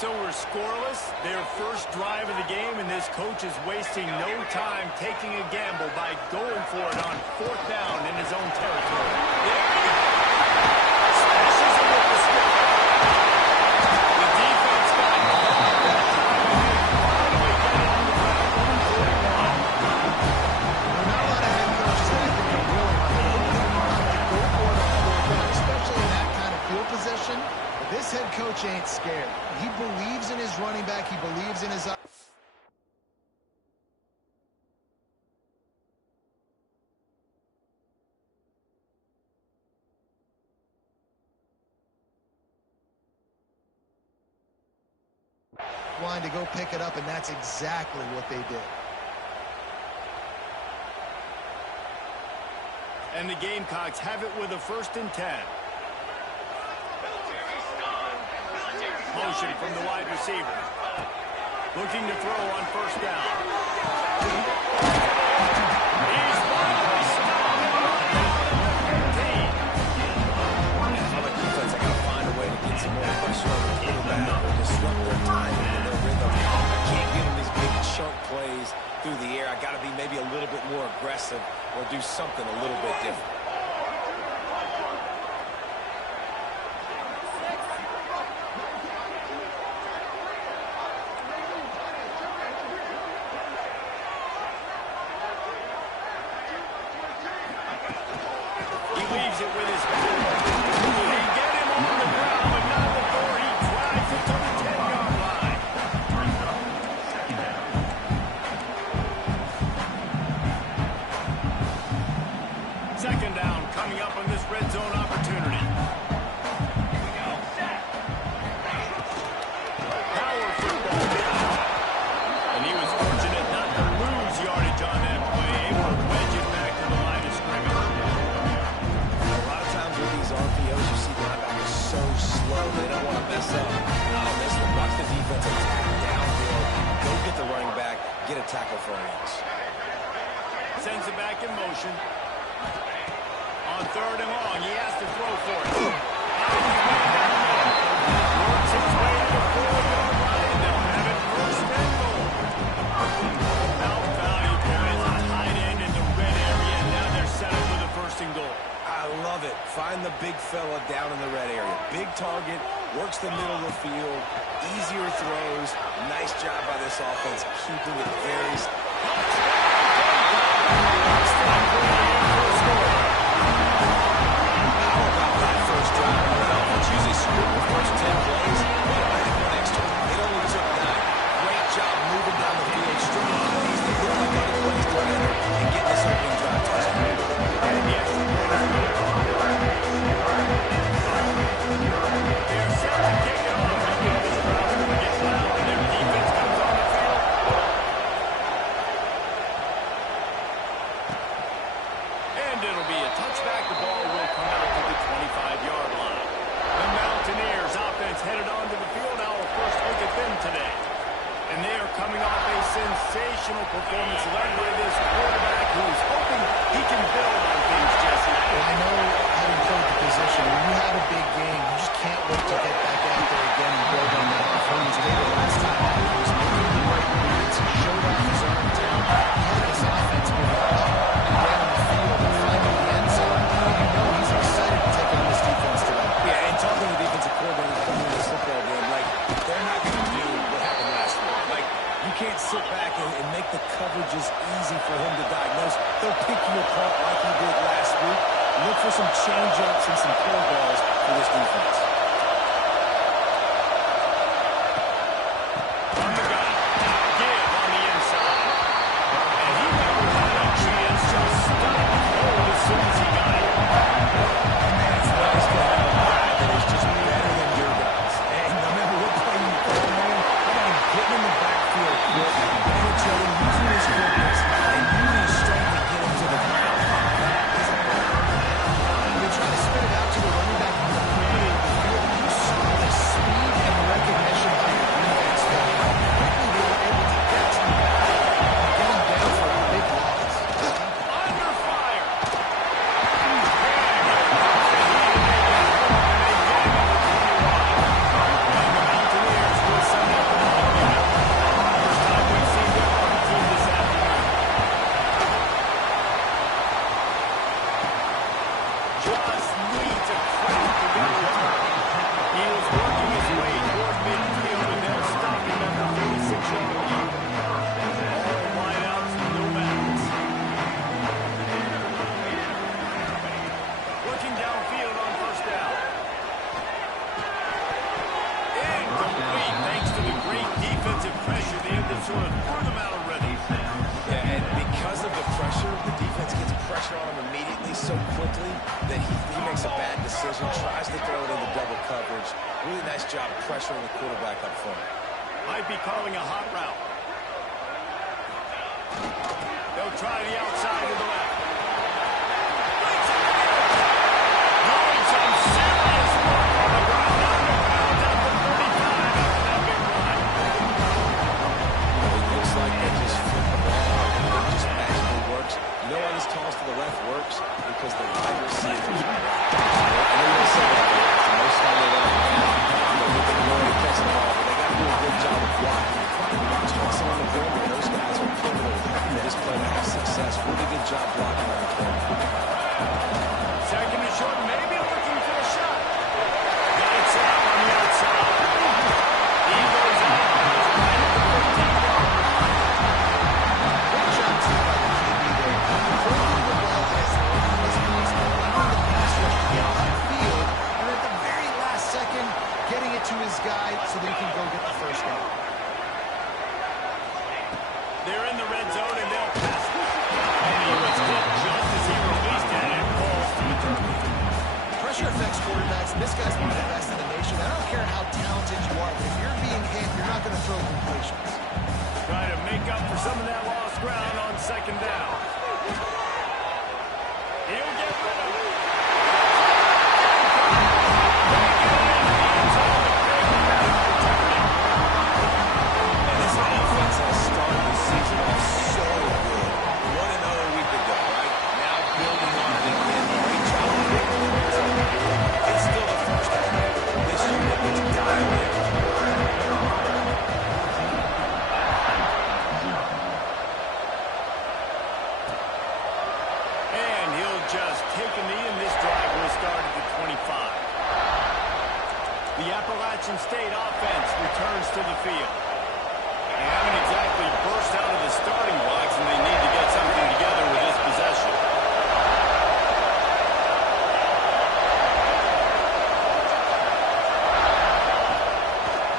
So we're scoreless, their first drive of the game, and this coach is wasting no time taking a gamble by going for it on 4th down in his own territory. There he goes. Smashes him with the stick. The defense got caught that time, and they finally get it on the ground on 4th down. Not a lot of head coaches that I think are really go for it on 4th down, especially in that kind of field position. This head coach ain't scared. He believes in his running back. He believes in his... line to go pick it up, and that's exactly what they did. And the Gamecocks have it with a 1st and 10. Motion from the wide receiver. Looking to throw on first down. He's finally stopped and brought down at the 13. If I'm a defense, I got to find a way to get some more pressure on the quarterback or disrupt their timing and their rhythm. I can't give them these big chunk plays through the air. I got to be maybe a little bit more aggressive or do something a little bit different. Leaves it with his back. He get him on the ground, but not before he drives it to the 10-yard line. Second down coming up on this red zone opportunity. Power football. And he was fortunate not to lose yardage on that play, able to wedge it back to the line of scrimmage. RPOs, you see the linebackers so slow, they don't want to mess up on this one. Watch the defense attack downfield, go get the running back, get a tackle for an inch. Sends it back in motion. On third and long, he has to throw for it. Works his way to the 4-yard line, and they'll have it first and goal. Now valuable as a tight end in the red area, and now they're set up with a first and goal. I love it. Find the big fella down in the red area. Big target, works the middle of the field, easier throws. Nice job by this offense, keeping it very... How about that first drive? The offense usually scored the first 10 plays, but added one extra. It only took 9. Great job moving down the field, stringing plays that look like other plays together, and getting this opening drive touchdown. And yes, they're set to kick it off. This crowd's going to get loud, and their defense comes on the field. And it'll be a touchback. The ball will come out to the 25-yard line. The Mountaineers offense headed onto the field. Our first look at them today. And they are coming off a sensational performance led by this quarterback who's hoping he can build on things, Jesse. Well, I know having played the position, when you have a big game, you just can't wait to get back out there again and build on that performance. He did it last time out. He was making the right reads. He showed off his arm talent. He had this offense moving up and down the field and finding the end zone. And you know he's excited to take on this defense today. Yeah, and talking to the defensive coordinator coming in this football game, like, they're not going to do what happened last week. Like, you can't sit back and make the coverages easy for him to diagnose. They'll pick you apart like he did last week. Look for some change-ups and some curveballs for this defense. On the gun. Give on the inside. And he never had a chance to stop cold as soon as he got it. Man, it's nice to have a guy that is just better than your guys. And no matter what play you call, man, how about him getting in the backfield quick, penetrating, using his quickness, and using his strength to get him to the ground. They try to spit it out to the running back on the perimeter of the field. You saw the speed and recognition by the defense there. How quickly they were able to get to the back and get him down for a big loss. Under fire. Looking downfield on first down. Incomplete, thanks to the great defensive pressure. They had to sort of threw them out already. Yeah, and because of the pressure, the defense gets pressure on him immediately so quickly that he makes a bad decision, tries to throw it into double coverage. Really nice job pressuring the quarterback up front. Might be calling a hot route. They'll try the outside to the left. Doing some serious work on the ground. Out of bounds at the 35 after that big run. does. Really good job blocking on the play. Second and short, maybe looking for a shot. Got it set up on the outside. He goes out. Right at the 15-yard line. Great job too by the QB there. Holding the ball as long as possible, allowing the pass rush to get upfield, and at the very last second, getting it to his guy so that he can go get the first down. They're in the red zone, and they'll pass. And he was hit just as he released it, and it falls to the turf. Pressure affects quarterbacks, and this guy's one of the best in the nation. I don't care how talented you are, but if you're being hit, you're not going to throw completions. Try to make up for some of that lost ground on second down. He'll get rid of it. And this offense has started the season off so good. 1-0 a week ago, right? Now building on it again. Great job of making the plays on the board. It's still the first half. This unit is dialed in. And he'll just take a knee, and this drive will start at the 25. The Appalachian State offense returns to the field. They haven't exactly burst out of the starting blocks, and they need to get something together with this possession.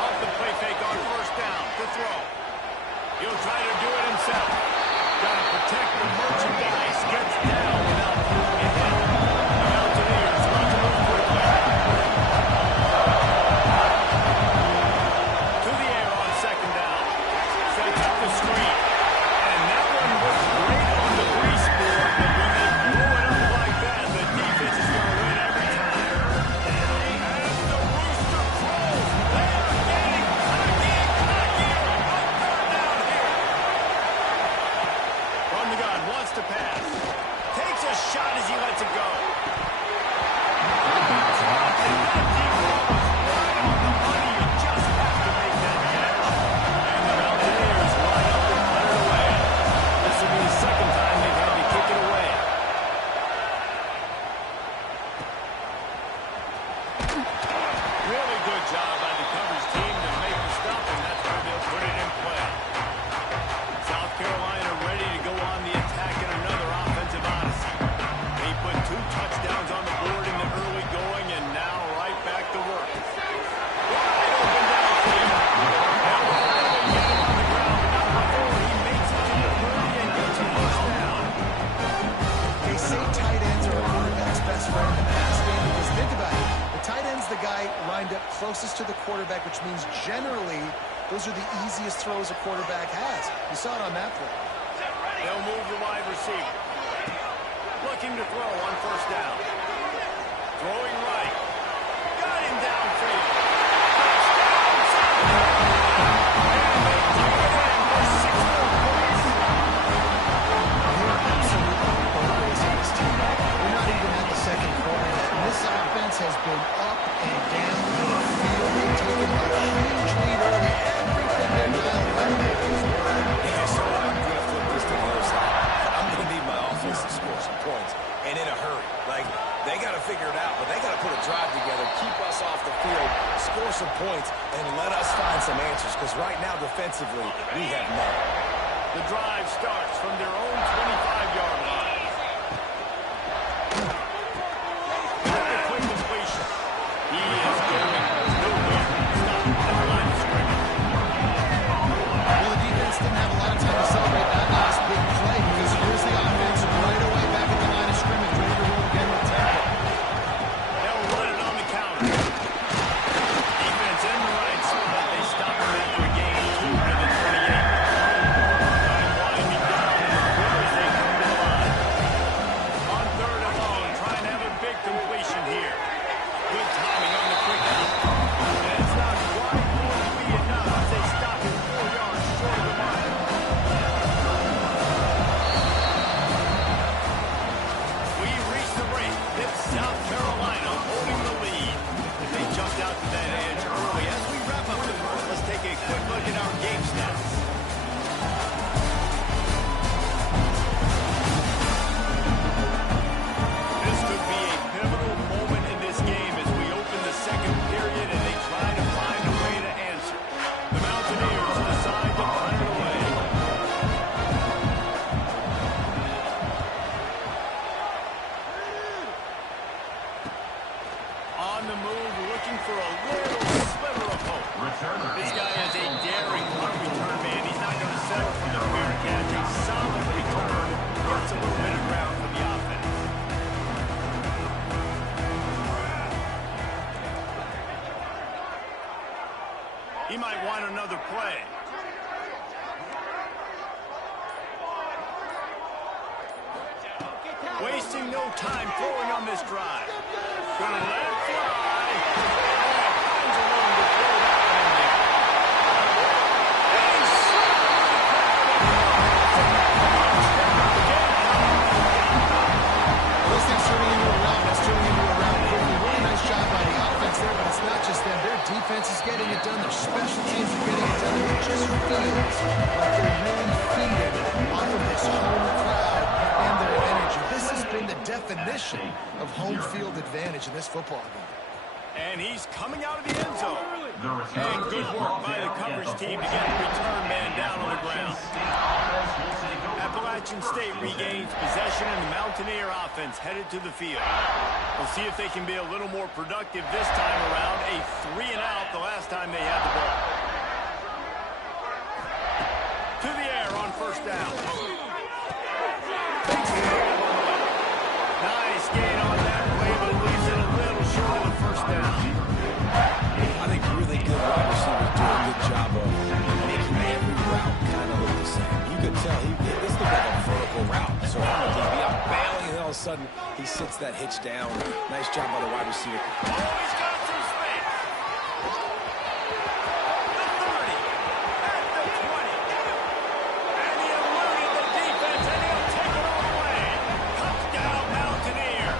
Off the play fake on first down to throw. He'll try to do it himself. Got to protect the merchandise. Gets down without throwing a hit. The Mountaineers want to move quickly. To the air on second down. Sets up the screen. And that one was great on the grease board, but when they blow it up like that, the defense is going to win every time. And the rooster crows. They are getting cocky and cockier. No third down here. From the gun, wants to pass. Takes a shot as he lets it go. Dropped it. That deep ball was right on the money. You just have to make that catch. And the Mountaineers line up and put it away. This will be the second time they've had to kick it away. Really good job by the coverage team to make the stop, and that's where they'll put it in play. South Carolina ready to go on the attack in another offensive odyssey. They put 2 touchdowns on the board in the early going, and now right back to work. Wide open downfield. They'll finally get him on the ground, but not before he makes it to the 30 and gets a first down. They say tight ends are a quarterback's best friend in the past game because think about it. The tight end's the guy lined up closest to the quarterback, which means generally those are the easiest throws a quarterback has. You saw it on that play. They'll move the wide receiver. Looking to throw on first down. Throwing right. Got him downfield. Touchdown, South Carolina. And they take it in for 6 more points. They're absolutely boat racing this team. We're not even at the second quarter yet. And this offense has been up and down the field. They've taken a huge lead early. Everything they're dialed right now is working. Yeah, so I'm going to flip this to the other side. I'm going to need my offense to score some points, and in a hurry. Like, they got to figure it out, but they got to put a drive together, keep us off the field, score some points, and let us find some answers, because right now, defensively, we have none. The drive starts from their own 25-yard line. With a quick completion. He is going nowhere. Stop at the line of scrimmage. Well, the defense didn't have a lot of time to celebrate that last big play because here's the offense right away back at the line of scrimmage, ready to roll again with tempo. They'll run it on the counter. Defense in the right spot. They stop him after a gain of 2 to the 28. Time winding down in the He might want another play. Wasting no time throwing on this drive. Gonna let it fly. Finds a room to throw that one in there. And he's Those things turning into a round. It's turning into a round quickly. Really nice job by the offense there, but it's not just them. Their defense is getting it done. Their special teams are getting it done. It just feels like they're really feeding off of this home crowd and their energy. This has been the definition of home field advantage in this football game. And he's coming out of the end zone. And good work by the coverage team to get the return man down on the ground. Appalachian State regains possession, and the Mountaineer offense headed to the field. We'll see if they can be a little more productive this time around. A 3-and-out the last time they had the ball. To the air on first down. Nice gain on that play, but leaves it a little short of the first down. I think really good wide receivers do a good job of making every route kind of look the same. You could tell this looked like a vertical route. So he'd be out bailing, and all of a sudden he sits that hitch down. Nice job by the wide receiver. Oh, he's got some space. The 30, at the 20. And he eluded the defense, and he'll take it all the way. Touchdown, Mountaineer.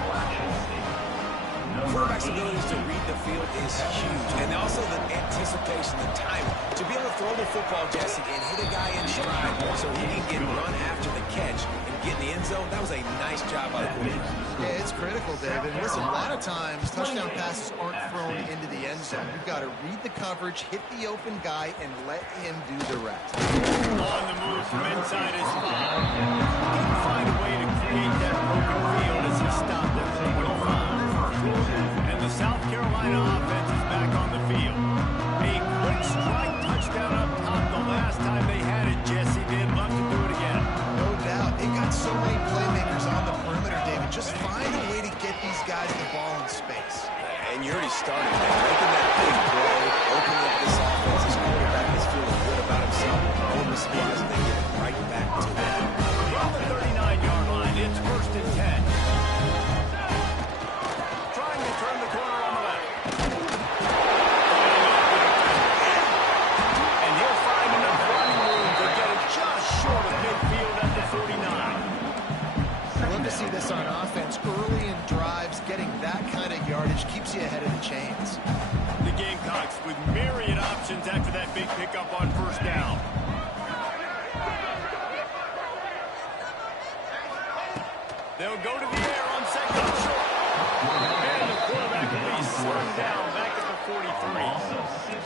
Quarterback's abilities to read the field is huge, and also the anticipation, the time to be able to throw the football, Jesse, and hit a guy in stride so he can get run after the catch and get in the end zone. That was a nice job by the quarterback. Yeah, it's critical, David. Listen, a lot of times touchdown passes aren't thrown into the end zone. You've got to read the coverage, hit the open guy, and let him do the rest. On the move from inside his 5. Couldn't find a way to create that broken field as he stopped at the 25. And the South Carolina offense is back on the field. A quick strike touchdown up top the last time they had it, Jesse. They'd love to do it again. No doubt. They've got so many playmakers on the perimeter, David. Just find a way to get these guys the ball in space. And you already started, man. Making that big play, opening up this offense. This quarterback is feeling good about himself. I wouldn't be surprised if they get it right back to him. From the 39-yard line, it's 1st and 10. Trying to turn the corner on the left. And he'll find enough running room to get it just short of midfield at the 49. I love to see this on offense. Early in drives, getting that kind of yardage keeps you ahead of the chains. The Gamecocks with myriad options after that big pickup on first down. They'll go to the air on second and short. And the quarterback will be slowed down back at the 43.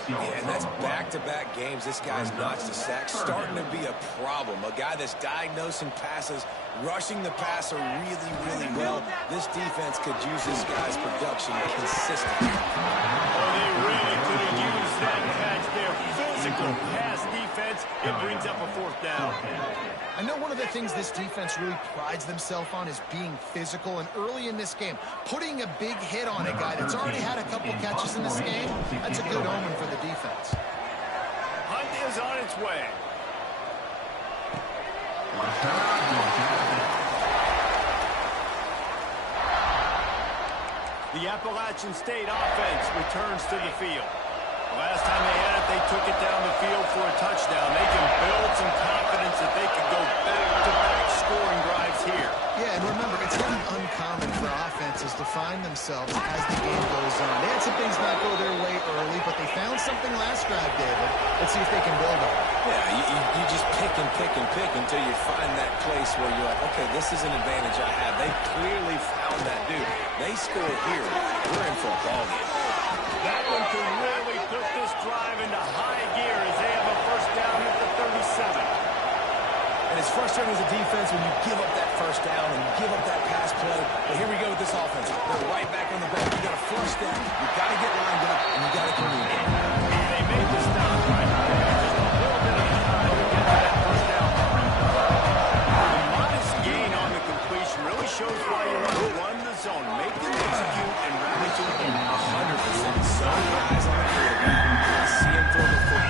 Yeah, and that's back-to-back games. This guy's notched a sack, starting to be a problem. A guy that's diagnosing passes, rushing the passer really, really well. This defense could use this guy's production consistently. Oh, they really could have used that catch there. Physical pass defense. It brings up a 4th down. I know one of the things this defense really prides themselves on is being physical, and early in this game, putting a big hit on a guy that's already had a couple catches in this game, that's a good omen for the defense. Hunt is on its way. The Appalachian State offense returns to the field. Last time they had it, they took it down the field for a touchdown. They can build some confidence that they can go back-to-back scoring drives here. Yeah, and remember, it's not uncommon for offenses to find themselves as the game goes on. They had some things not go their way early, but they found something last drive, David. Let's see if they can build on it. Yeah, you just pick and pick and pick until you find that place where you're like, okay, this is an advantage I have. They clearly found that dude. They score here. We're in for a ball game. That one can really put this drive into high gear as they have a first down at the 37. And it's frustrating as a defense when you give up that first down and give up that pass play. But here we go with this offense. They're right back on the ball. You got to flush them. You got to get lined up, and you got to communicate. They made the stop right there. Just a little bit of time to get to that first down. The modest gain on the completion really shows why you want to run the zone. Make them execute and rally to the game. 100%. So guys on the field, see him throw the football.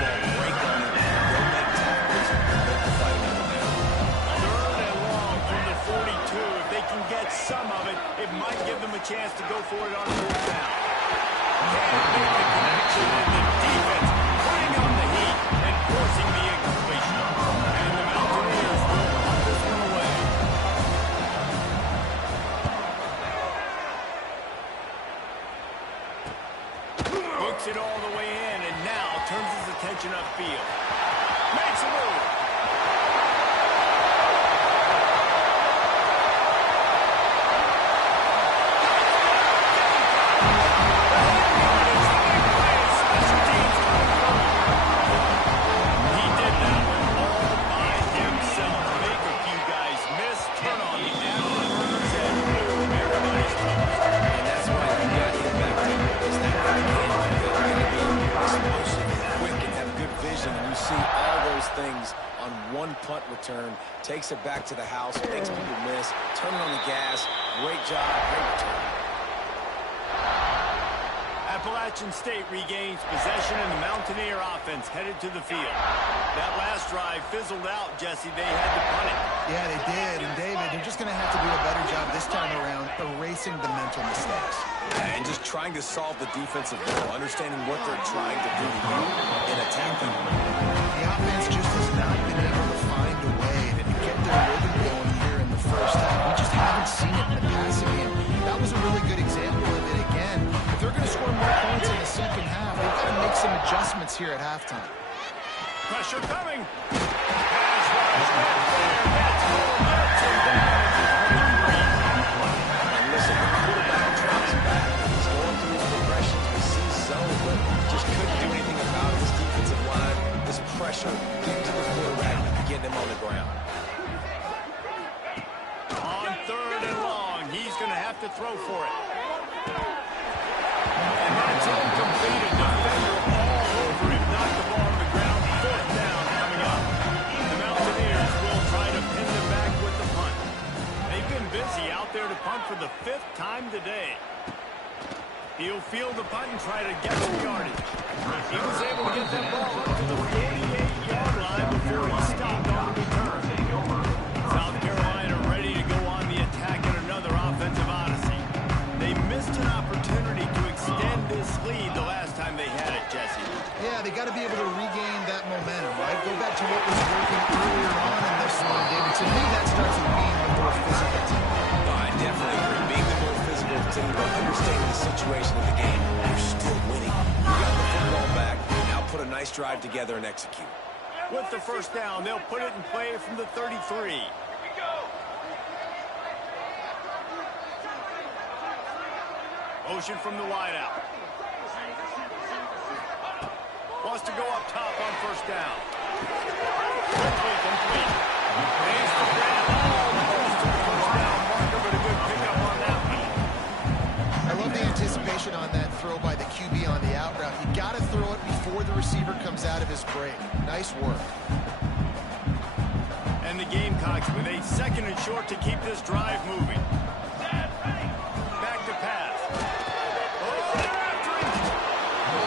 some of it, it might give them a chance to go for it on fourth down. Can't make the connection, and the defense putting on the heat and forcing the incompletion. And the Mountaineers will punt this one away. Hooks it all the way in, and now turns his attention upfield. Makes a move. Punt return, takes it back to the house, makes people miss, turning on the gas. Great job, great return. Appalachian State regains possession, and the Mountaineer offense headed to the field. That last drive fizzled out, Jesse. They had to punt it. Yeah, they did. And, David, they're just going to have to do a better job this time around erasing the mental mistakes. And just trying to solve the defensive goal, understanding what they're trying to do to you and attack them. The offense just has not been able to find a way to get their rhythm going here in the first half. We just haven't seen it in the passing game. That was a really good example of it again. If they're going to score more points in the second half, they've got to make some adjustments here at halftime. Pressure coming. Pass rush right there. That's home. And listen, the quarterback drops back. He's going through his progressions. We see zone, but just couldn't do anything about it. This defensive line, this pressure, getting to the quarterback, getting him on the ground. On third and long, he's going to have to throw for it. And that's incomplete. A defender all over him. Knocked the ball on the ground. Fourth down coming up. The Mountaineers will try to pin them back with the punt. They've been busy out there to punt for the 5th time today. He'll field the punt and try to get some yardage. He was able to get that ball up to the 48-yard line before he stopped on the return. South Carolina ready to go on the attack in another offensive odyssey. They missed an opportunity to extend this lead the last time they had it, Jesse. Yeah, they got to be able to regain that momentum, right? Go back to what was working earlier on in this one, David. To me, that starts with being the more physical team. I definitely agree. Being the more physical team, but understanding the situation of the game, you're still winning. You got the football back. Now put a nice drive together and execute. With the first down, they'll put it in play from the 33. Motion from the wideout. Wants to go up top on first down. Quickly complete. Pays the grab almost to the first down marker, but a good pickup on that one. I love the anticipation on that throw by the QB on the out route. You got to throw it before the receiver comes out of his break. Nice work. And the Gamecocks with a 2nd and short to keep this drive moving. Back to pass. Oh, after him.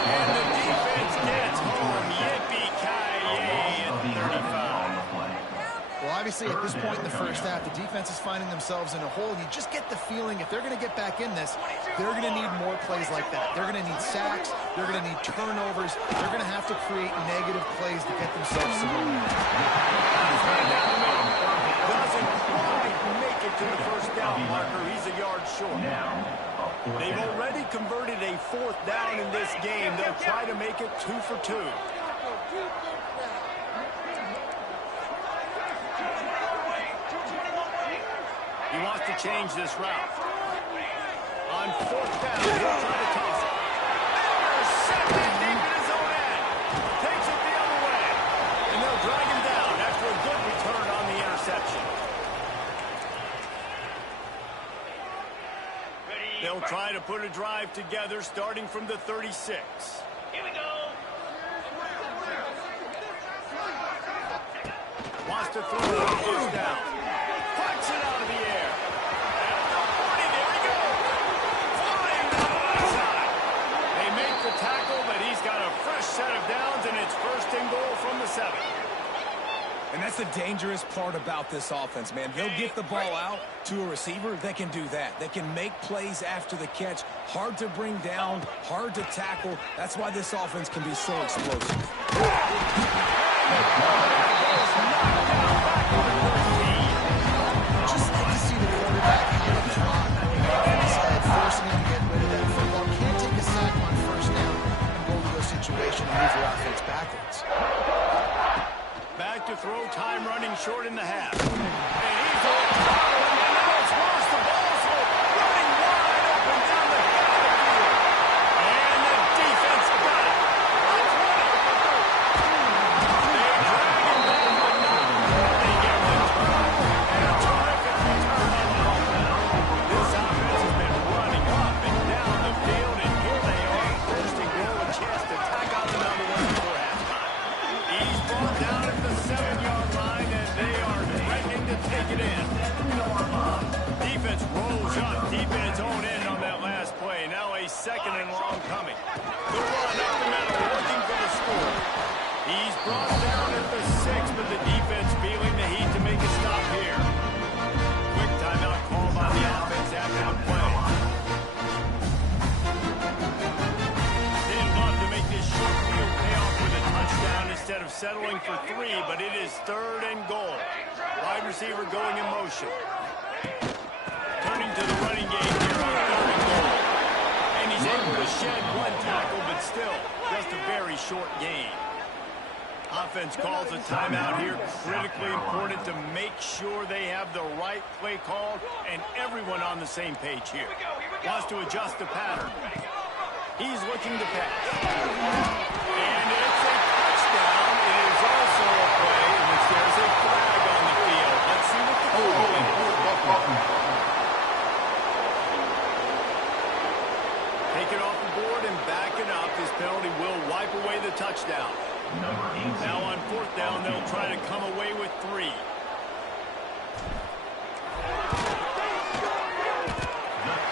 And the defense gets home. Yippee-ki-yay at 35. Well, obviously, at this point in the first half, the defense is finding themselves in a hole. You just get the feeling if they're going to get back in this, they're going to need more plays like that. They're going to need sacks. They're going to need turnovers. They're going to have to create negative plays to get themselves some momentum. Doesn't quite make it to the first down marker. He's a yard short. They've already converted a 4th down in this game. They'll try to make it 2 for 2. He wants to change this route. On 4th down, he'll try to toss it. Intercepted deep in his own end. Takes it the other way. And they'll drag him down after a good return on the interception. They'll try to put a drive together starting from the 36. Here we go. Wants to throw it on first down. Punch it out of the air. At the 40, there he goes. Flying down the right side. They make the tackle, but he's got a fresh set of downs, and it's 1st and goal from the 7. And that's the dangerous part about this offense, man. They'll get the ball out to a receiver. They can do that. They can make plays after the catch. Hard to bring down, hard to tackle. That's why this offense can be so explosive. Just like to see the quarterback hit a drop in his head, forcing him to get rid of that football. Can't take a sack on first down and go to a situation and move your offense backwards. Back to throw, time running short in the half. And he's on throttle, and now it's worse. The ball's running wide open down the field. And the defense got it. Let's run it. They drag him down, but not before they get returned. And a terrific return on the offense. This offense has been running up and down the field, and here they are, first and goal, a chance to tack on another one before halftime. He's brought down at the 7-yard line, and they are threatening to take it in. Defense rolls up deep in its own end on that last play. Now a second and long coming. The run up the middle, looking for the score. He's brought down at the 6, but the defense feeling the heat to make a stop here. Quick timeout call by the offense after the play. They'd love to make this short field pay off with a touchdown instead of settling for 3, but it is 3rd and goal. Wide receiver going in motion. Turning to the running game here on 3rd and goal. And he's able to shed one tackle, but still just a very short gain. Offense calls a timeout here. Critically important to make sure they have the right play called and everyone on the same page here. Wants to adjust the pattern. He's looking to pass. And it's a touchdown. It is also a play in which there's a flag on the field. Let's see what the call is. Take it off the board and back it up. This penalty will wipe away the touchdown. Now on 4th down, they'll try to come away with 3.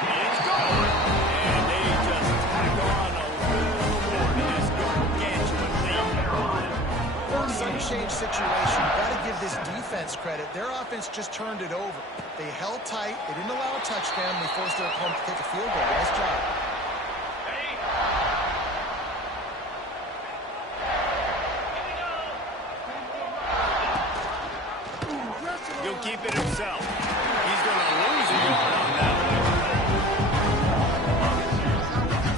It's going. And they just tack on a little more to this gargantuan lead. Sudden change situation. You've got to give this defense credit. Their offense just turned it over. They held tight. They didn't allow a touchdown. They forced their opponent to take a field goal. Nice job. He'll keep it himself. He's going to lose a yard on that one.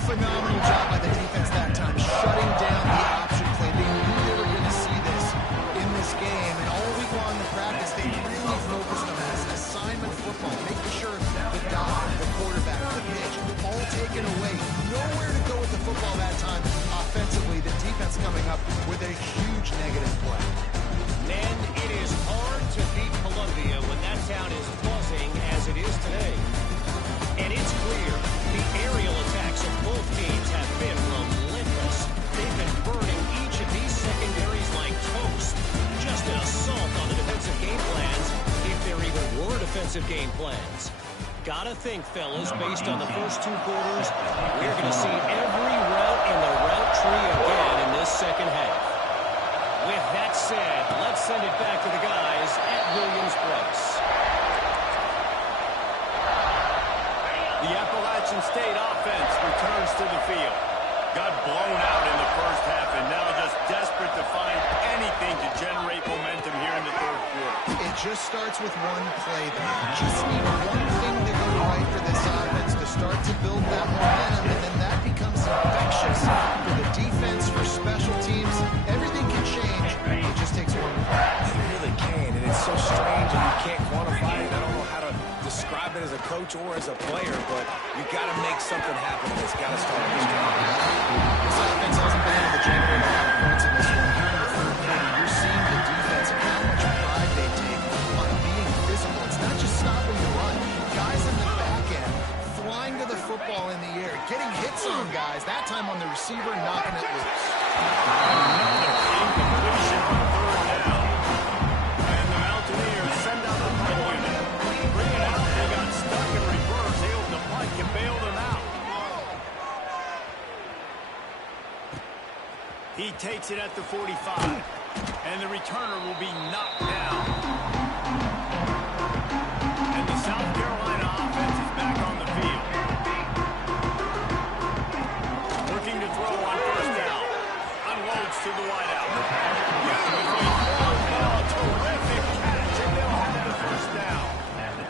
Phenomenal job by the defense that time, shutting down the option play. They knew they were going to see this in this game, and all week long in practice, they really focused on that as an assignment football, making sure the dot, the quarterback, the pitch, all taken away. Nowhere to go with the football that time. Offensively, the defense coming up with a huge negative play. And it is hard to beat Columbia when that town is buzzing as it is today. And it's clear the aerial attacks of both teams have been relentless. They've been burning each of these secondaries like toast. Just an assault on the defensive game plans, if there even were defensive game plans. Gotta think, fellas, based on the first 2 quarters, we're going to see every route in the route tree again in this second half. With that said, let's send it back to the guys at Williams-Brice. The Appalachian State offense returns to the field. Got blown out in the first half and now just desperate to find anything to generate momentum here in the 3rd quarter. It just starts with one play there. Just need one thing to go right for this offense to start to build that momentum, and then that becomes infectious for the defense, for special teams. Everything can change. It just takes one play. It really can, and it's so strange and you can't quantify it. I don't know how to describe it as a coach or as a player, but you got to make something happen, and it's got to start with this drive. This offense hasn't been able to generate a lot of points in this one. Here in the 3rd quarter, you're seeing the defense and how much pride they take on being physical. It's not just stopping the run. Guys in the back end flying to the football in the air, getting hits on guys, that time on the receiver, knocking it loose. Another incompletion on 3rd down. And the Mountaineers send out the punt unit. Bring it out. They got stuck in reverse. Able to punt can bail them out. He takes it at the 45. And the returner will be knocked down. And the South Carolina offense is back on the field. Looking to throw on first down. Unloads to the wideout. Beautifully thrown ball. Terrific catch, and they'll have the first down.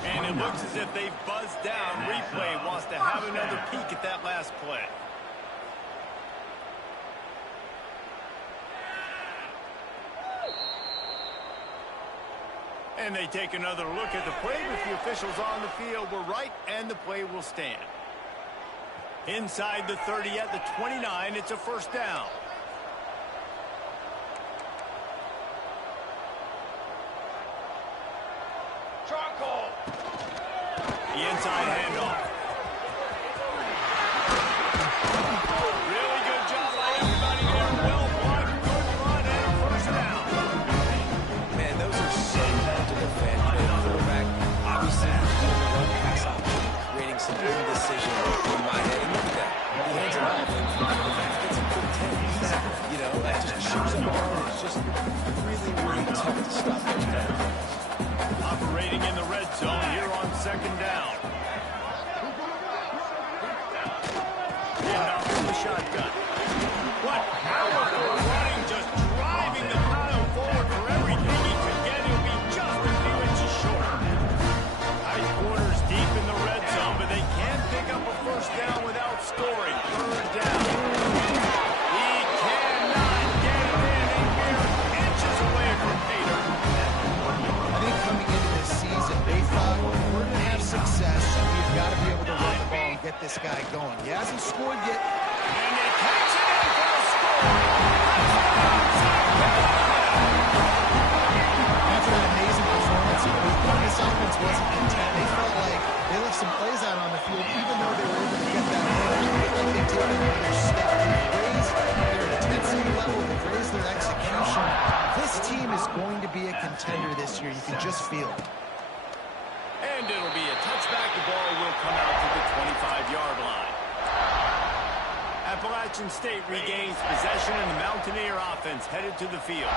And it looks as if they've buzzed down. Replay wants to have another peek at that last play. And they take another look at the play with the officials on the field. We're right, and the play will stand. Inside the 30 at the 29, it's a first down. Charcoal. The inside handoff. Really good job by everybody there. Well blocked, good run, and a first down. Man, those are so hard to defend. You know, quarterback, obviously, doing the run pass option, creating some indecision in my head. And look at that. He hands it off, and gets a good 10. He's, you know, just chews them all. It's just really, really tough to stop those kind of things. Operating in the red zone here on second down. Handoff from the shotgun. What powerful running, just driving the pile forward for everything he could get. He'll be just a few inches short. Tight quarters deep in the red zone, but they can pick up a first down without scoring. Third down. He cannot get it in, and we're inches away from Pater. I think coming into this season, they thought, we're going to have success, and we've got to be able to run the ball and get this guy going. He hasn't scored yet. And they catch it in for a score. After an amazing performance in week one, this offense wasn't content. They felt like they left some plays out on the field, even though they were able to get that win. It looked like they've taken another step. They've raised their intensity level. They've raised their execution. This team is going to be a contender this year. You can just feel it. And it'll be a touchback. The ball will come out to the 25-yard line. Appalachian State regains possession, and the Mountaineer offense headed to the field.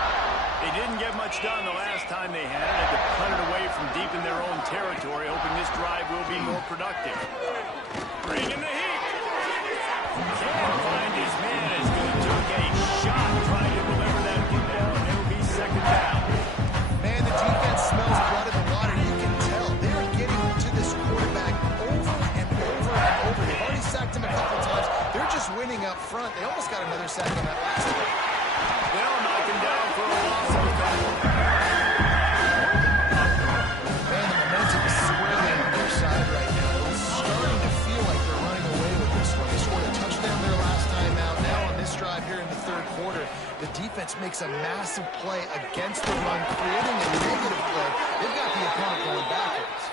They didn't get much done the last time they had it. Had to punt it away from deep in their own territory, hoping this drive will be more productive. Bringing the heat. Can't find his man as good. Took a shot trying to deliver that football, and it'll be second down. Man, the defense smells blood in the water. You can tell. They're getting to this quarterback over and over and over. They've already sacked him a couple times. They're just winning up front. They almost got another sack on that last one. They'll knock him down for a loss of a couple. Man, the momentum is squarely on their side right now. It's starting to feel like they're running away with this one. They scored a touchdown their last time out. Now on this drive here in the third quarter, the defense makes a massive play against the run, creating a negative play. They've got the opponent going backwards.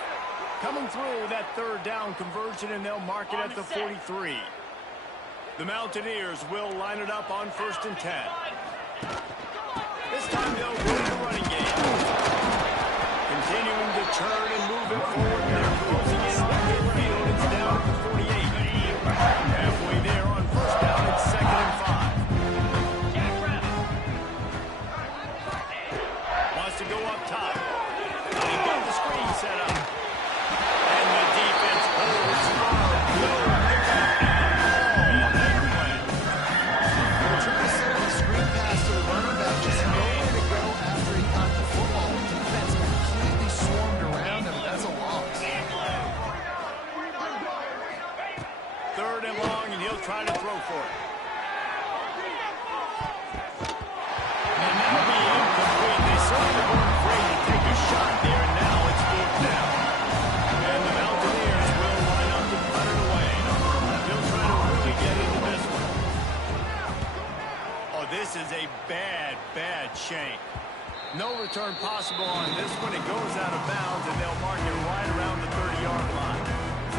Coming through that third down conversion, and they'll mark it at the 43. The Mountaineers will line it up on 1st and 10. This time they'll go to the running game. Continuing to turn and move it forward. They're closing in on midfield. It's down to the 48. Halfway there on first down. It's 2nd and 5. Wants to go up top. They've got the screen set up. And the defense holds on. Trying to set up a screen pass to the running back, just nowhere to go after he caught the football. The defense completely swarmed around him. That's a loss. 3rd and long, and he'll try to throw for it. And that'll be incomplete. They certainly weren't afraid to take a shot there, and now it's 4th down. And the Mountaineers will line up to punt it away. They'll try to really get into this one. Oh, this is a bad, bad shank. No return possible on this one. It goes out of bounds, and they'll mark it right around the 30-yard line.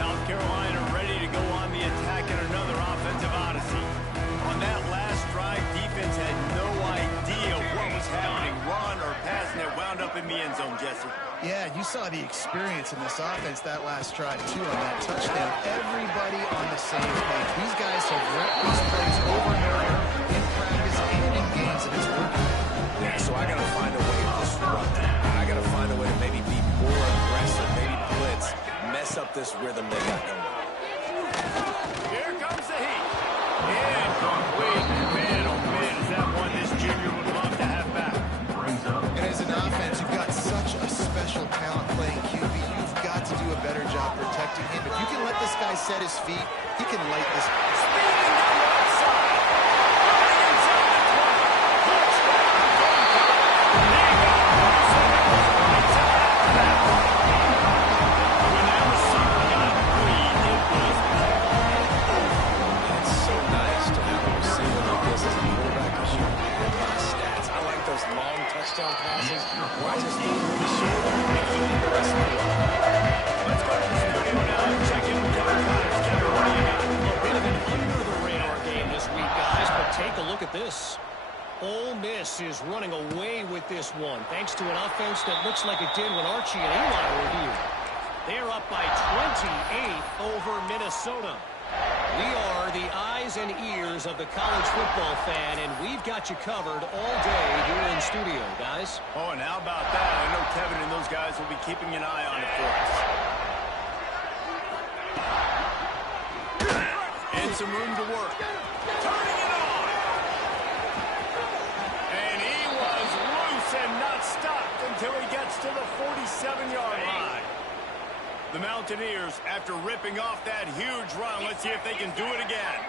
South Carolina ready to go on the attack in another offensive odyssey. On that last drive, defense had no idea what was happening. Run or pass, and it wound up in the end zone, Jesse. Yeah, you saw the experience in this offense that last drive, too, on that touchdown. Everybody on the same page. These guys have worked these plays over and over in practice and in games, and it's working. Yeah, so I got to find a way to disrupt it. I got to find a way to maybe be more aggressive, maybe blitz, mess up this rhythm they got going. Here comes the heat. Incomplete. Man, oh man, is that one this junior would love to have back. And as an offense, you've got such a special talent playing QB. You've got to do a better job protecting him. If you can let this guy set his feet, he can light this. Speeding down the left side. Right inside the 20. Touchdown, Gamecock. There you go. Lights out after that one. When that receiver got free, it was It's so nice to have a receiver like this as a quarterback who should have my stats. I like those long touchdown passes where I just throw it really short and feed the rest of the way. Let's go to the studio now and check in with Kevin Connors. Kevin, what do you got? A bit of an under-the-radar game this week, guys, but take a look at this. Ole Miss is running away with this one, thanks to an offense that looks like it did when Archie and Eli were here. They're up by 28 over Minnesota. We are the eyes and ears of the college football fan, and we've got you covered all day here in studio, guys. Oh, and how about that? I know Kevin and those guys will be keeping an eye on it for us. And some room to work. Turning it on. And he was loose and not stopped until he gets to the 47-yard line. The Mountaineers, after ripping off that huge run, let's see if they can do it again.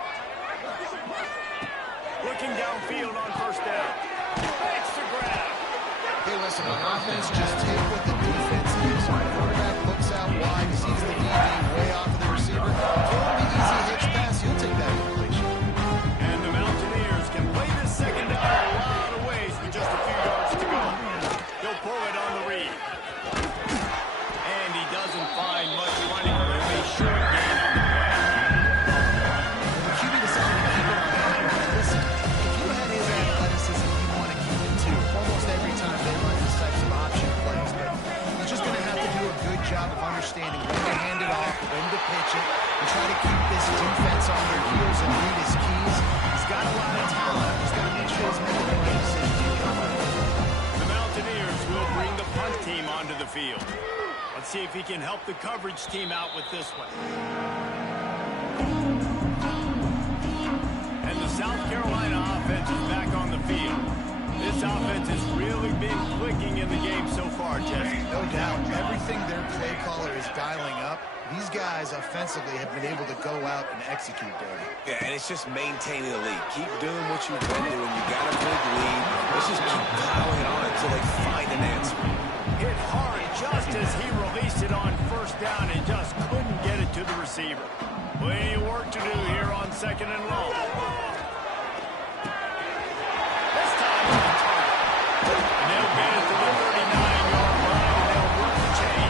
Looking downfield on first down. Makes the grab. Hey, listen, on offense, just take what the defense gives. When the quarterback looks out wide, he sees the DB way off of the receiver. Throw him the easy hitch pass, he'll take that completion. And the Mountaineers can play this second down a lot of ways with just a few yards to go. He'll pull it on the read. And he doesn't find much running room. A short gain on the play. The QB decided to keep it on hand. Listen, if you had his athleticism, you want to keep it too. Almost every time they run these types of option plays. But he's just going to have to do a good job of understanding when to hand it off, when to pitch it, and try to keep this defense on their heels and read his keys. He's got a lot of talent. He's got to make sure he's making the right decisions. The Mountaineers will bring the punt team onto the field. Let's see if he can help the coverage team out with this one. And the South Carolina offense is back on the field. This offense has really been clicking in the game so far, Jesse. No doubt. Everything their play caller is dialing up, these guys offensively have been able to go out and execute, David. Yeah, and it's just maintaining the lead. Keep doing what you've been doing. You got a big lead. Let's just keep piling it on until they find an answer. Hit hard just as he released it on first down and just couldn't get it to the receiver. Plenty of work to do here on second and long. This time on the target. And they'll get it to the 39-yard line and they'll work the chain.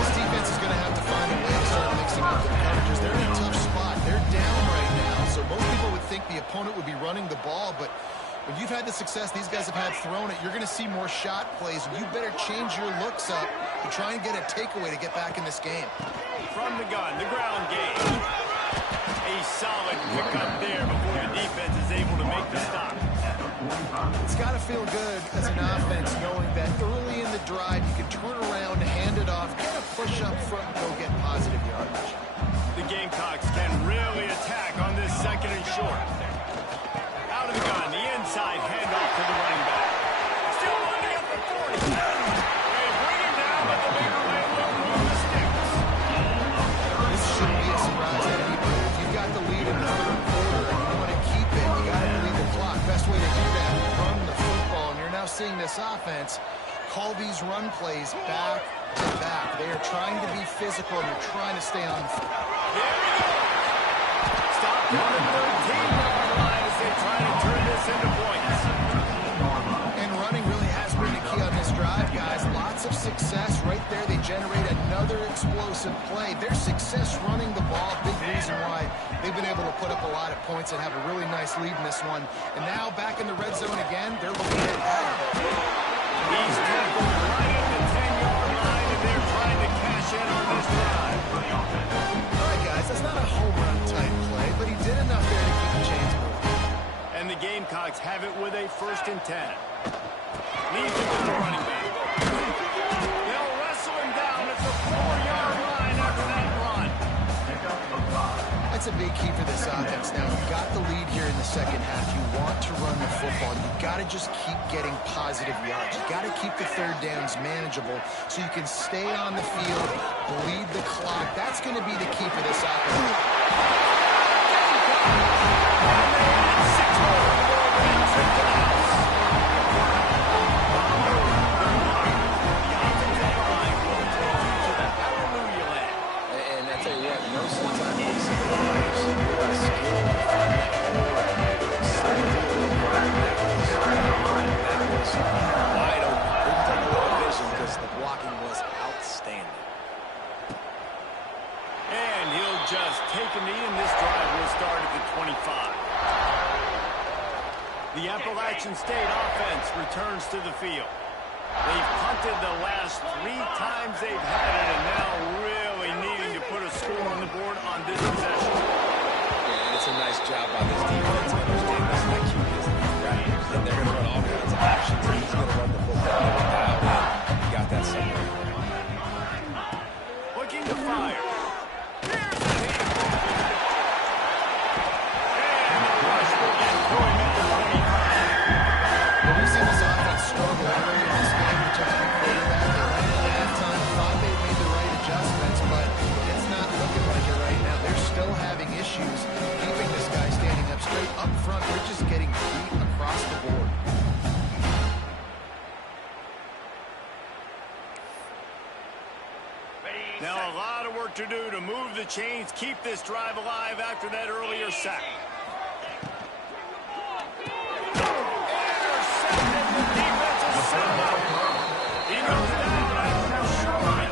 This defense is going to have to find a way to start mixing up their coverages. They're in a tough spot. They're down right now, so most people would think the opponent would be running the ball, but when you've had the success these guys have had throwing it, you're going to see more shot plays, and you better change your looks up to try and get a takeaway to get back in this game. From the gun, the ground game. A solid pickup there before the defense is able to make the stop. It's got to feel good as an offense knowing that early in the drive you can turn around, hand it off, get a push up front, and go get positive yardage. The Gamecocks can really attack on this second and short. Out of the gun, the inside handoff to the running back. Still looking at the 40. They bring him down, but the bigger man will move the sticks. This shouldn't be a surprise to anybody. If you've got the lead in the third quarter and you want to keep it, you got to bleed the clock. Best way to do that, run the football. And you're now seeing this offense call these run plays back to back. They are trying to be physical and they're trying to stay on the field. There we go. Stop on the 13-yard line as they try to turn this into points. And running really has been the key on this drive, guys. Lots of success right there. They generate another explosive play. Their success running the ball, big reason why they've been able to put up a lot of points and have a really nice lead in this one. And now back in the red zone again, they're looking at that. He's tackled right at the 10-yard line, and they're trying to cash in on this drive. All right, guys, that's not a home run type play, but he did enough there to keep the chains moving. And the Gamecocks have it with a play 1st and 10. Leads it to the running back. They'll wrestle him down at the 4-yard line after that run. That's a big key for this offense. Now, you've got the lead here in the second half. You want to run the football. You've got to just keep getting positive yards. You've got to keep the 3rd downs manageable so you can stay on the field, bleed the clock. That's going to be the key for this offense. The Appalachian State offense returns to the field. They've punted the last 3 times they've had it, and now really needing to put a score on the board on this possession. Yeah, it's a nice job by this defense. I understand this is like right? And they're going to run all kinds of options, and he's going to run the football dialed in. He got that somewhere. Looking to fire. Here's the hit. And the rush will get through him at the 25. We've seen this offense struggle early in this game with just a quarterback. They ran it at halftime, thought they made the right adjustments, but it's not looking like it right now. They're still having issues keeping this guy standing up straight up front. They're just getting beat across the board. Now a lot of work to do to move the chains, keep this drive alive after that earlier sack. He goes down after a short.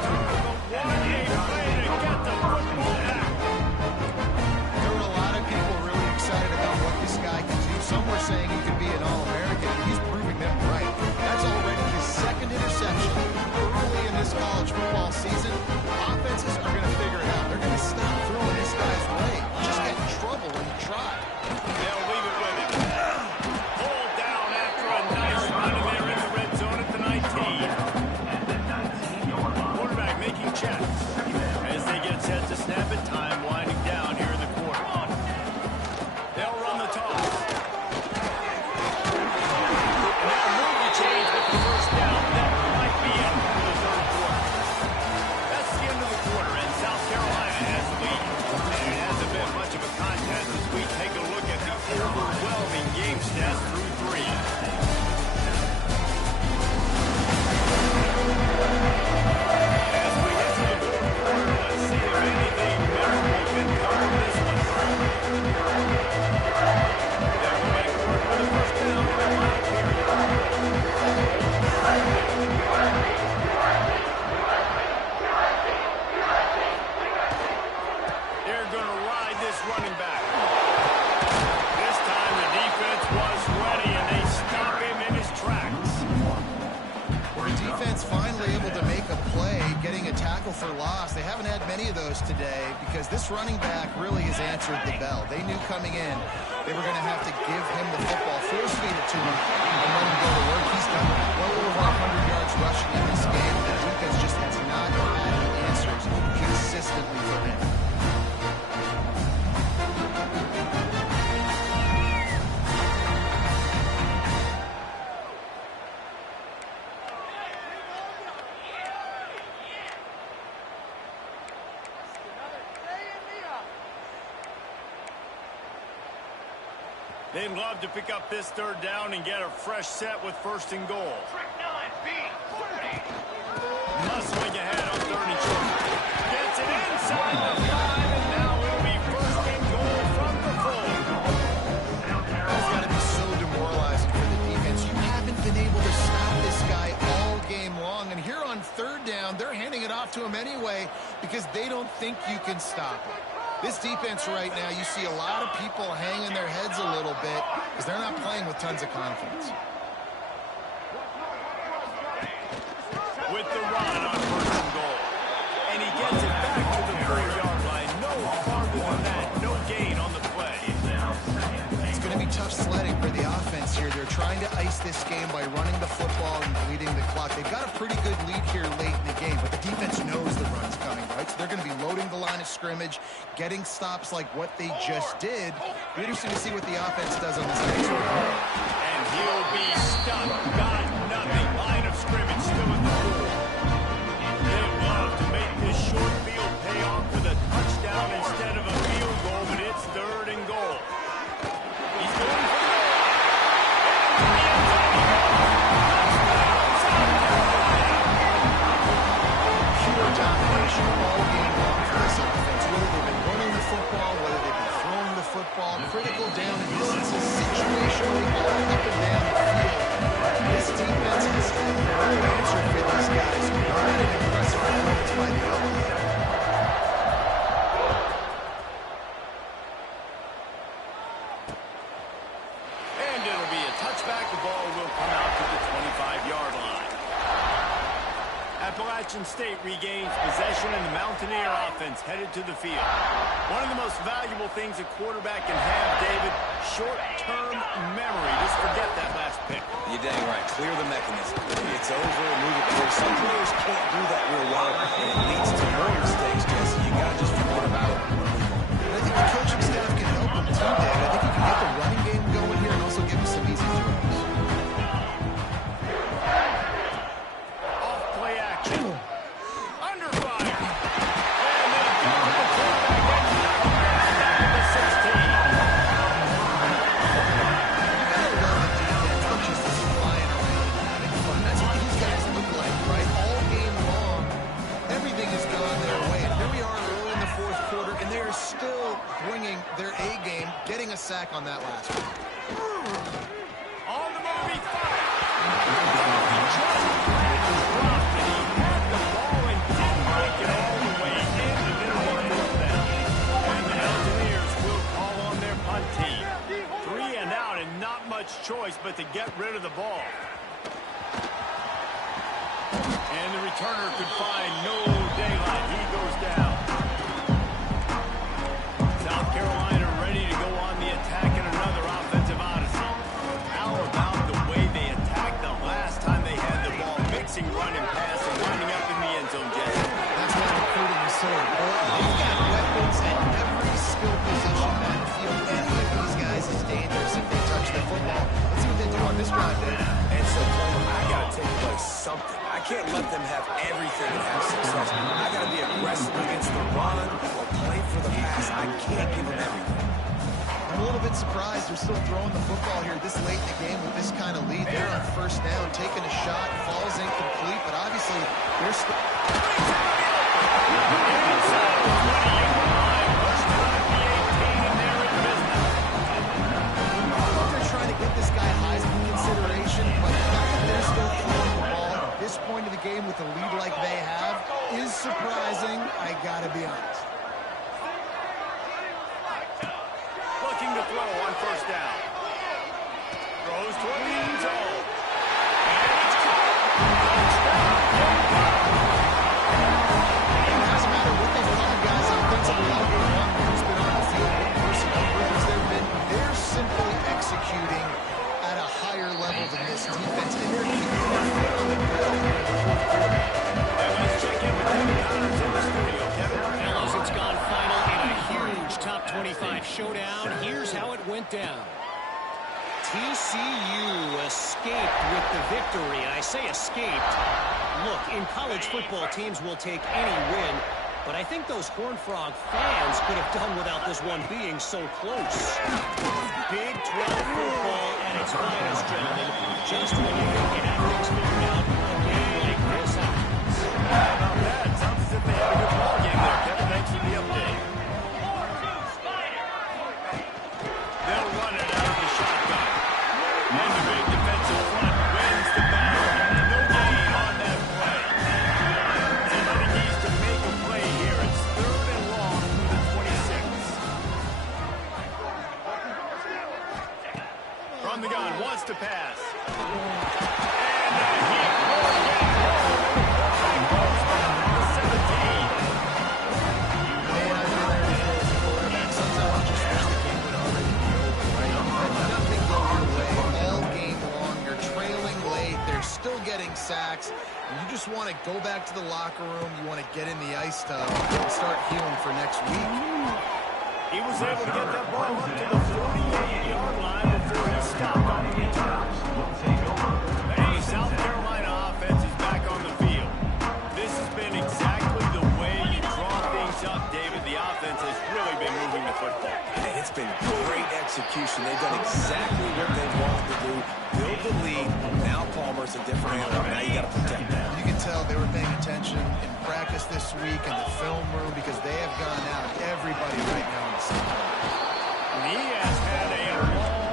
The 1-8 play to get the football back. There were a lot of people really excited about what this guy can do. Some were saying he could be an All-American, and he's proving them right. That's already his 2nd interception early in this college football season. Offenses are going to figure it out. They're going to stop throwing this guy's way. Just get in trouble when you try. They'll leave it with him. Pulled down after a nice run, and they're in the red zone at the 19. Quarterback making checks as they get set to snap it. Time winding down here in the quarter. They'll run the toss. And they'll move the chains with the 1st down. That might be it for the 3rd quarter. That's the end of the quarter, and South Carolina has the lead. And it hasn't been much of a contest as we take a look at the overwhelming game stats through 3. As we get to the 4th quarter, let's see if anything memorable can come from this one. They'll go back to work for the 1st down in the final period. They're going to ride this running back. This time the defense was ready, and they stop him in his tracks. The defense finally able to make a play, getting a tackle for loss. They haven't had many of those today because this running back really has answered the bell. They knew coming in they were going to have to give him the football, force feed it to him, and let him go to work. He's done well over 100 yards rushing in this game. The defense just has not had the answers consistently for him. They'd love to pick up this 3rd down and get a fresh set with 1st and goal. Muscling ahead on 3rd and short. Gets it inside the 5, and now it'll be 1st and goal from the 4. That's got to be so demoralizing for the defense. You haven't been able to stop this guy all game long, and here on 3rd down, they're handing it off to him anyway because they don't think you can stop him. This defense right now, you see a lot of people hanging their heads a little bit because they're not playing with tons of confidence. With the run on 1st and goal. And he gets it back to the 4-yard line. No farther than that. No gain on the play. It's going to be tough sledding for the offense here. they're trying to ice this game by running the football and bleeding the clock. They've got a pretty good lead here late in the game, but the defense knows the run's coming, right? So they're going to be loading the line of scrimmage, getting stops like what they just did. Be interesting to see what the offense does on this next one. And he'll be stuck. Got nothing. Line of scrimmage still in the pool. They love to make this short field pay off with a touchdown instead of a field goal, but it's 3rd and goal. He's going for the goal. Pure domination all game long for this offense. Whether they've been running the football, whether they've been throwing the football, critical down and distances, situationally all up and down the field. This defense has no answer for these guys. Not an impressive performance by the offense. And it'll be a touchback. The ball will come out to the 25-yard line. Appalachian State regains possession, and the Mountaineer offense headed to the field. One of the most valuable things a quarterback can have, David, short-term memory. Just forget that last pick. You're dang right. Clear the mechanism. It's over and move it forward. Some players can't do that real well, and it leads to more mistakes, Jesse. You got to just forget about it. I think the coaching staff can help him too, David. I think he can get the running game going here and also give him some easy throws. Off play action. Under fire. And then a throw to the quarterback and knocked down to the 16. You gotta love the defense that just is flying around and having fun. That's what these guys look like, right? All game long, everything has gone their way. And here we are early in the 4th quarter, and they're still bringing their A game, getting a sack on that last one. On the move, he fired. He just dropped, and he had the ball and didn't make it all the way in the middle of the down. And the Mountaineers will call on their punt team. 3 and out, and not much choice but to get rid of the ball. And the returner could find no daylight. He goes down. South Carolina ready to go on the attack in another offensive odyssey. How about the way they attacked the last time they had the ball? Mixing run and pass and winding up in the end zone, Jesse. That's why recruiting is so important. They've got weapons at every skill position on the field. Any of these guys is dangerous if they touch the football. Let's see what they do on this drive, Dave. And so, Coleman, I got to take away something. I can't let them have everything and have success. I got to be aggressive against the run or play for the pass. I can't give them everything. I'm a little bit surprised they're still throwing the football here this late in the game with this kind of lead. They're on 1st down, taking a shot, falls incomplete, but obviously they're still... Inside the 20-yard line, pushed out at the 18, and they're in business. I don't know if they're trying to get this guy Heisman consideration, but the fact that they're still throwing the ball at this point of the game with a lead like they have is surprising, I gotta be honest. Looking to throw on 1st down. Throws toward the end zone. And it's caught. Touchdown. It doesn't matter what they've called guys offensively all game long, who's been on the field, what personnel groupings they've been. They're simply executing at a higher level than this defense, and they're keeping their foot on the pedal here in the 4th quarter. Let's check in with Kevin Connors in the studio. Kevin. Fellas, it's gone final in a huge top 25 showdown. Here's how it went down. TCU escaped with the victory. I say escaped. Look, in college football, teams will take any win, but I think those Horned Frog fans could have done without this one being so close. Big 12 football at its finest, gentlemen. Just when you think you have things figured out, a game like this happens. How about that? Sounds as if they had a good ball game there, Kevin. Thanks for the update. They'll run it out of the shotgun. And the big defensive front wins the battle. No gain on that play. Somebody needs to make a play here. It's 3rd and long through the 26. From the gun, wants to pass. And he just want to go back to the locker room. You want to get in the ice tub and start healing for next week. He was able to get that ball up to the 48-yard line before he stopped on the return. The South Carolina offense is back on the field. This has been exactly the way you draw things up, David. The offense has really been moving the football. And it's been great execution. They've done exactly what they wanted to do. Build the lead. Now Palmer's a different animal. Now you got to protect that. You can tell they were paying attention in practice this week in the film room because they have gone out everybody right now in the second. And he has had a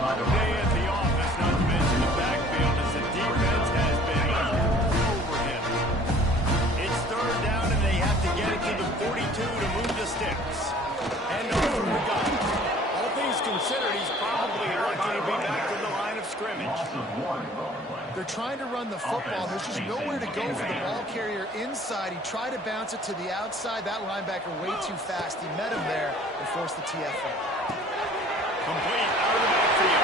long day at the office, not to mention the backfield, as the defense has been all over him. It's third down, and they have to get it to the 42 to move the sticks. And over the gun. All things considered, he's probably lucky to be back to the line of scrimmage. They're trying to run the football. There's just nowhere to go for the ball carrier inside. He tried to bounce it to the outside. That linebacker way too fast. He met him there and forced the TFL. Complete out of the backfield.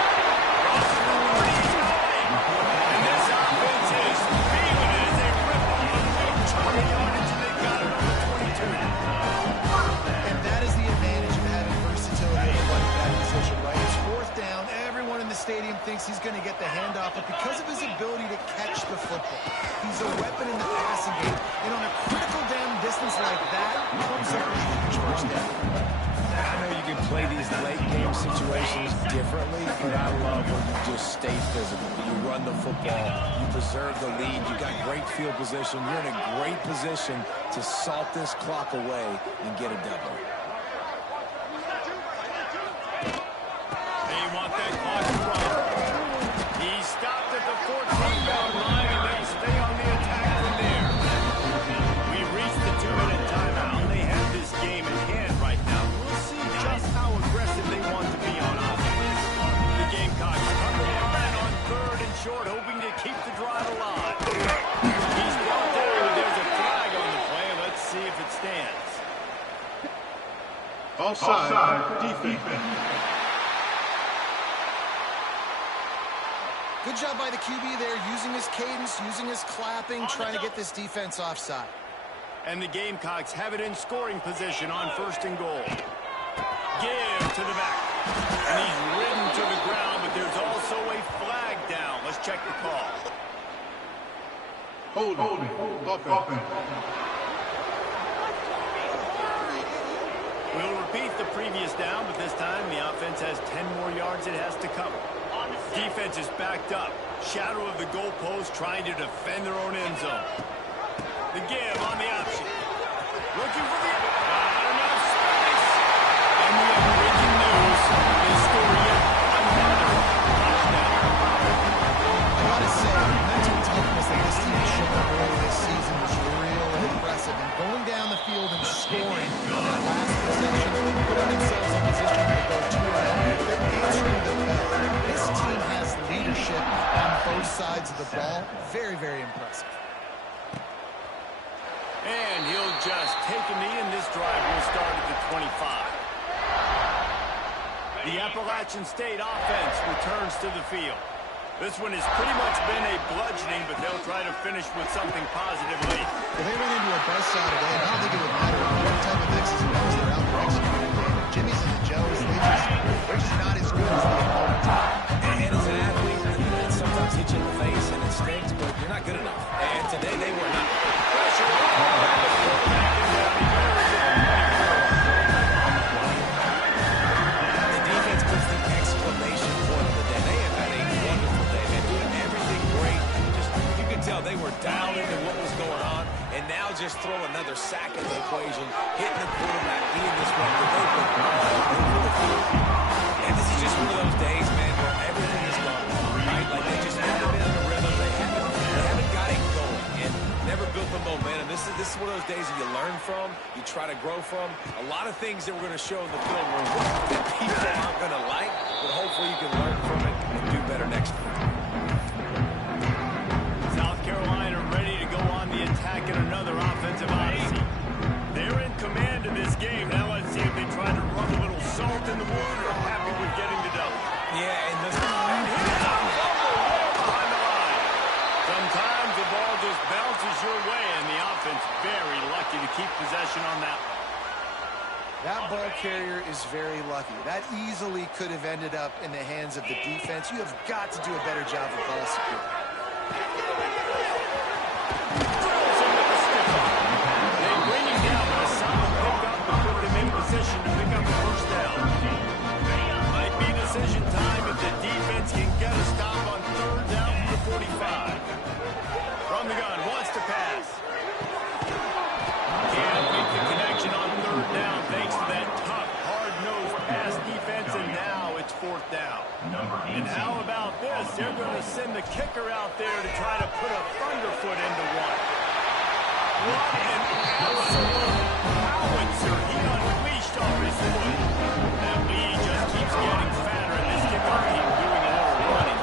And this offense is feeling it as they rip off a big chunk of yardage, and they've got it on the 22. And that is the advantage of having versatility at the running back position, right? It's fourth down. Everyone in the stadium thinks he's going to get the handoff, but because of his ability to catch the football, he's a weapon in the passing game. And on a critical down distance like that, comes up with a huge first down. I know you can play these late game situations differently, but I love when you just stay physical. You run the football, you preserve the lead, you got great field position, you're in a great position to salt this clock away and get a double. They want that clock to run. He stopped at the 14-yard line, and they stay on the attack from there. We've reached the 2-minute timeout. They have this game in hand right now. We'll see just how aggressive they want to be on offense. The Gamecocks come to the line on third and short, hoping to keep the drive alive. He's brought down, but there's a flag on the play. Let's see if it stands. Offside, defense. Good job by the QB there, using his cadence, using his clapping, trying to get this defense offside. And the Gamecocks have it in scoring position on first and goal. Give to the back. And he's ridden to the ground, but there's also a flag down. Let's check the call. Holding. Offense. We'll repeat the previous down, but this time the offense has 10 more yards it has to cover. Defense is backed up. Shadow of the goalpost, trying to defend their own end zone. The give on the option. Looking for the... Not enough space. And we have breaking news. They score yet another touchdown. I gotta say, the mental toughness that this team has shown early this season was real impressive. And going down the field and scoring on that last possession, putting themselves in position to go 2-0. They're answering the bell. This team has leadership on both sides of the ball. Very, very impressive. And he'll just take a knee, and this drive will start at the 25. The Appalachian State offense returns to the field. This one has pretty much been a bludgeoning, but they'll try to finish with something positive late. Well, they went into a buzzsaw today, and I don't think it would matter what type of mix is knows they're out there executing the game. Jimmy's and the Joes, they're just not as good as the opponent. And as an athlete, it sometimes hits you in the face and it stings, but you're not good enough. And today they were not. Pressure on. The defense puts the exclamation point of the day. They have had a wonderful day. They're doing everything great. Just, you can tell they were dialed into what was going on, and now just throw another sack in the equation, hitting the quarterback, being disruptive. They went all over the field. And this is just one of those days, man, where everything is gone wrong, right? Like they just haven't been in the rhythm. They haven't got it going and never built the momentum. This is one of those days that you learn from, you try to grow from. A lot of things that we're going to show in the film room that people aren't going to like, but hopefully you can learn from it and do better next time. South Carolina ready to go on the attack in another offensive odyssey. They're in command of this game. Now let's see if they try to rub a little salt in the wound or are happy with getting the double. Yeah, and this... Behind the line. Sometimes the ball just bounces your way, keep possession on that one. That ball carrier is very lucky. That easily could have ended up in the hands of the defense. You have got to do a better job of ball security. Drills him with the stiff arm. They bring him down, but a solid pickup to put them in position to pick up the first down. Might be decision time if the defense can get a stop on third down from the 45. From the gun, wants to pass. Can't make the connection on third down thanks to that tough, hard-nosed pass defense, and now it's fourth down. And how about this? They're going to send the kicker out there to try to put a thunderfoot into one. What an absolute howitzer he unleashed off his foot. That lead just keeps getting fatter, and this kickoff team doing a little running.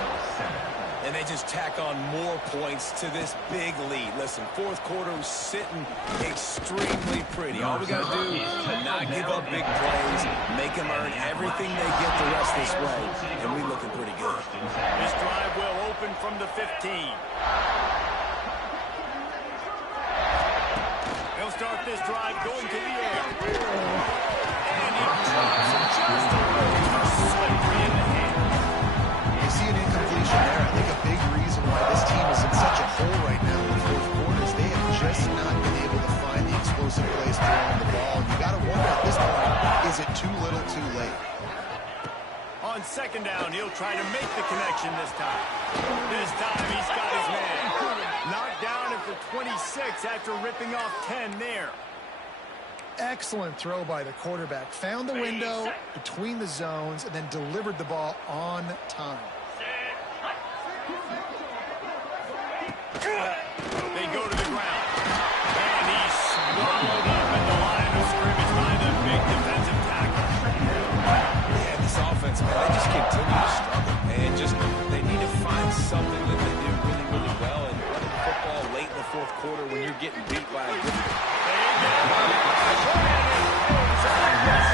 And they just tack on more points to this big lead. Listen, fourth quarter was sitting extremely pretty. All we got to do is not give up big plays, make them earn everything they get the rest this way, and we looking pretty good. This drive will open from the 15. They'll start this drive going to the air. And he drops it just a little too slippery in the hand. You see an incompletion there. I think a big reason why this team is in such a hole right now in the fourth quarter is they have just not been able to find the explosive plays throwing the ball. You got to wonder at this point, is it too little too late? On second down, he'll try to make the connection this time. This time he's got his man. Knocked down at the 26 after ripping off 10 there. Excellent throw by the quarterback. Found the window between the zones and then delivered the ball on time. They go to the ground. And he's swallowed up at the line of scrimmage by the big defensive tackle. Yeah, this offense, man, they just continue to struggle. And just, they need to find something that they do really, really well. And running the football late in the fourth quarter when you're getting beat by a good... Yes,